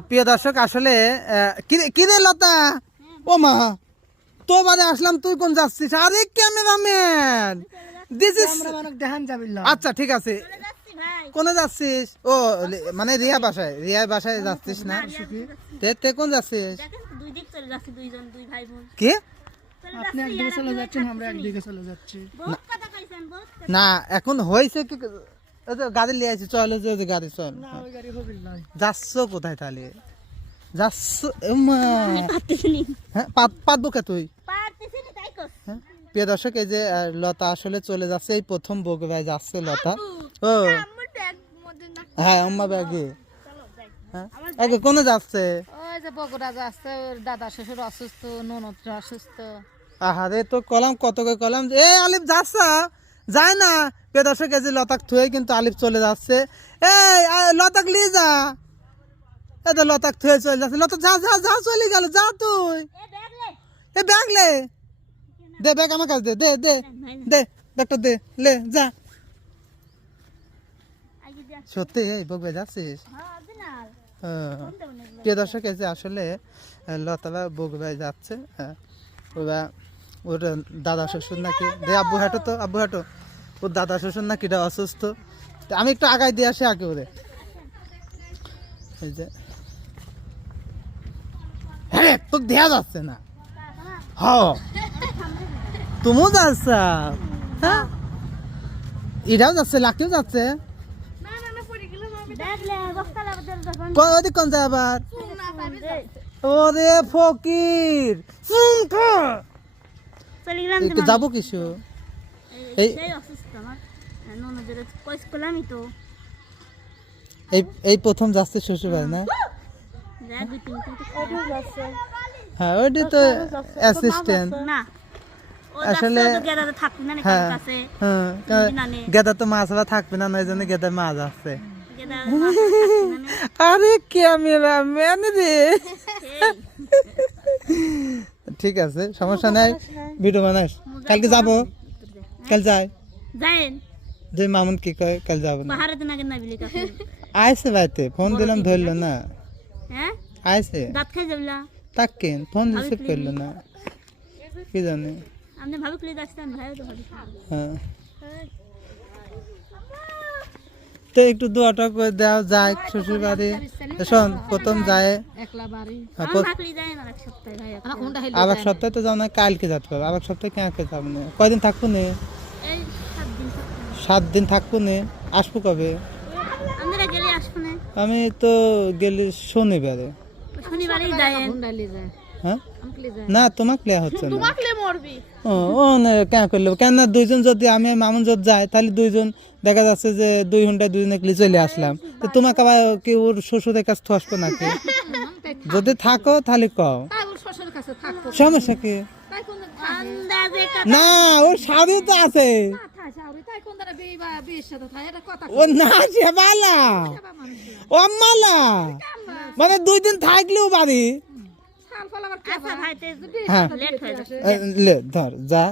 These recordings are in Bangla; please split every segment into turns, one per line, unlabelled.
প্রিয় দর্শক আসলে আহ, কি- কি লতা? ও মা তো বারে আসলাম তুই কোন যাচ্ছিস? আরে ক্যামেরাম্যান! দিস ইজ আচ্ছা ঠিক আছে। কোনে যাচ্ছিস ও মানে রিয়া বাসায় রিয়া বাসায় যাচ্ছিস না? তে তে কোন যাচ্ছিস?
দেখেন দুই দিক চলে যাচ্ছে দুইজন দুই ভাই বোন
কি
আপনি একদিকে চলে যাচ্ছেন আমরা একদিকে চলে যাচ্ছি। বহুত কথা কইছেন বহুত কথা।
না এখন হয়েছে কি গাড়ি লিয়ে আছি চল যে গাড়ি চল। যাচ্ছ কোথায় তাহলে? যাচ্ছ হ্যাঁ পাত- পাতবো কে তুই? হ্যাঁ প্রিয় দর্শক এই যে লতা আসলে চলে যাচ্ছে এই প্রথম বগুড়ায় যাচ্ছে লতা। ও।
আমার ব্যাগ মধ্যে না।
হ্যাঁ আম্মা ব্যাগে হ্যাঁ আগে কোনে যাচ্ছে?
ওই যে বগুড়া যাচ্ছে ওর দাদা শ্বশুর অসুস্থ ননদ অসুস্থ।
আহারে তো কলাম কত করে কলাম? এ আলিফ যাচ্ছে। যায় না। প্রিয় এই যে লতাক থুয়ে কিন্তু আলিফ চলে যাচ্ছে। এই লতাক নিয়ে যা। এই তো লতাক থুয়ে চলে যাচ্ছে। লতা যা যা যা, চলে গেল, যা তুই।
এ, ব্যাগ লে।
দে, ব্যাগ আমার কাছে দে দে দে দে, ব্যাগটা দে, লে, যা। সত্যি, এই বকবে যাচ্ছিস?
দিনাল
হ্যাঁ। প্রিয় দর্শক এই যে আসলে লতারা বগুড়ায় যাচ্ছে। হ্যাঁ। ওরা দাদা শ্বশুর নাকি? দে আব্বু হাঁটো তো, আব্বু হাঁটো। ওর দাদা শ্বশুর নাকি? এটা অসুস্থ। তো আমি একটু আগাই দিয়ে আসি আগে ওরে হ্যাঁ তোকে দেয়া যাচ্ছে না। হ। তুমিও যাচ্ছ। হ্যাঁ? এটাও যাচ্ছে, লাকিও যাচ্ছে। কোন যায় আবার? ওরে ফকির। ফোন কর
চলে
যাব কিছু? এই-
এই অসুস্থ আমার ননদের কইস করলামই তো
এই এই প্রথম যাচ্ছে শ্বশুর বাড়ি না? হ্যাঁ ওইটি তো অ্যাসিস্ট্যান্ট
না।
আসলে-
আসলে গেদাতে থাকবে না নাকি কাছে? নানে
গেদা তো মাছ থাকবে না ওই জন্য গেদা মাছ আছে। আরে ক্যামেরা ম্যান রে। ঠিক আছে সমস্যা নাই। ভিডিও বানাস কালকে যাব কাল যাই
যাইন
যে মামুন কি কয় কাল যাব না
পাহাড়ে দিন আগে না বিলি কাছে
আইসে বাড়িতে ফোন দিলাম ধরলো না
হ্যাঁ
আইসে
দাঁত খাই যাবলা
তাকে ফোন রিসিভ করল না কি জানে
আপনি ভাবি খুলে যাচ্ছেন ভাই তো ভাবি
হ্যাঁ তো একটু দোয়াটা করে দেওয়া যায় শ্বশুর বাড়ি শোন প্রথম যায়।
একলা বাড়ি।
হ্যাঁ,
আমার
প্র-
ভাকলি যায়
আবার সপ্তাহে তো যাও না কালকে যেতে পারব আবার সপ্তাহে কেঁকে যাব না? কয়দিন থাকব নে?
সাত দিন
থাকব। নে। আসব কবে?
গেলে
আমি তো গেলি শনিবারে।
শনিবারেই যায়।
হ্যাঁ? না তোমাকে লেয়া হচ্ছে না।
মরবি।
ও ও না কেন করল? কেন না দুইজন যদি আমি মামুন যদি যাই তাহলে দুইজন দেখা যাচ্ছে যে দুই ঘন্টায় দুজনে গেলে চলে আসলাম। তো তোমাকে আবার কি ওর শ্বশুরের কাছে আসব নাকি? যদি থাকো তাহলে কও।
তাই ওর শ্বশুর কাছে থাকতো
সমস্যা কি? না ওর স্বামী তো আছে। ও না সে বালা ও মালা মানে দুই দিন থাকলেও বাড়ি। হ্যাঁ
লেট হয়ে
ধর যা।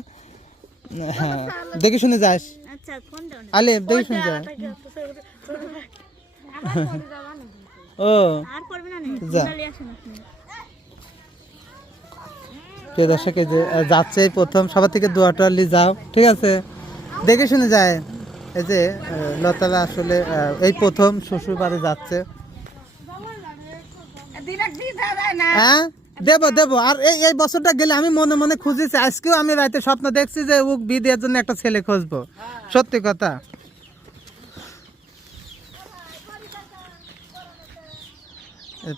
হ্যাঁ দেখে শুনে যাস।
আচ্ছা ফোন দাও
আলে দেখে শুনে যা। ও।
আর করবে না
যা। প্রিয় দর্শক যে যাচ্ছে প্রথম। সবার থেকে দোয়াটা লি যাও ঠিক আছে? দেখে শুনে যায়। এই যে লতালা আসলে এই প্রথম শ্বশুর বাড়ি যাচ্ছে হ্যাঁ? দেবো দেবো। আর এই এই বছরটা গেলে আমি মনে মনে খুঁজেছি আজকেও আমি রাতে স্বপ্ন দেখছি যে ও দেওয়ার জন্য একটা ছেলে খুঁজবো। সত্যি কথা।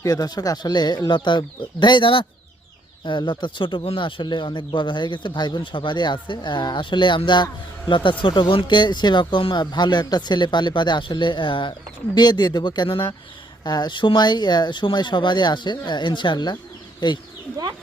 প্রিয় দর্শক আসলে লতা দেয় দাদা লতার ছোট বোন আসলে অনেক বড় হয়ে গেছে ভাই বোন সবারই আছে। আসলে আমরা লতার ছোট বোনকে সেরকম ভালো একটা ছেলে পালে পারে আসলে বিয়ে দিয়ে দেবো। কেননা সময় সময় সবারই আসে আহ, ইনশাআল্লাহ। এই
দেখ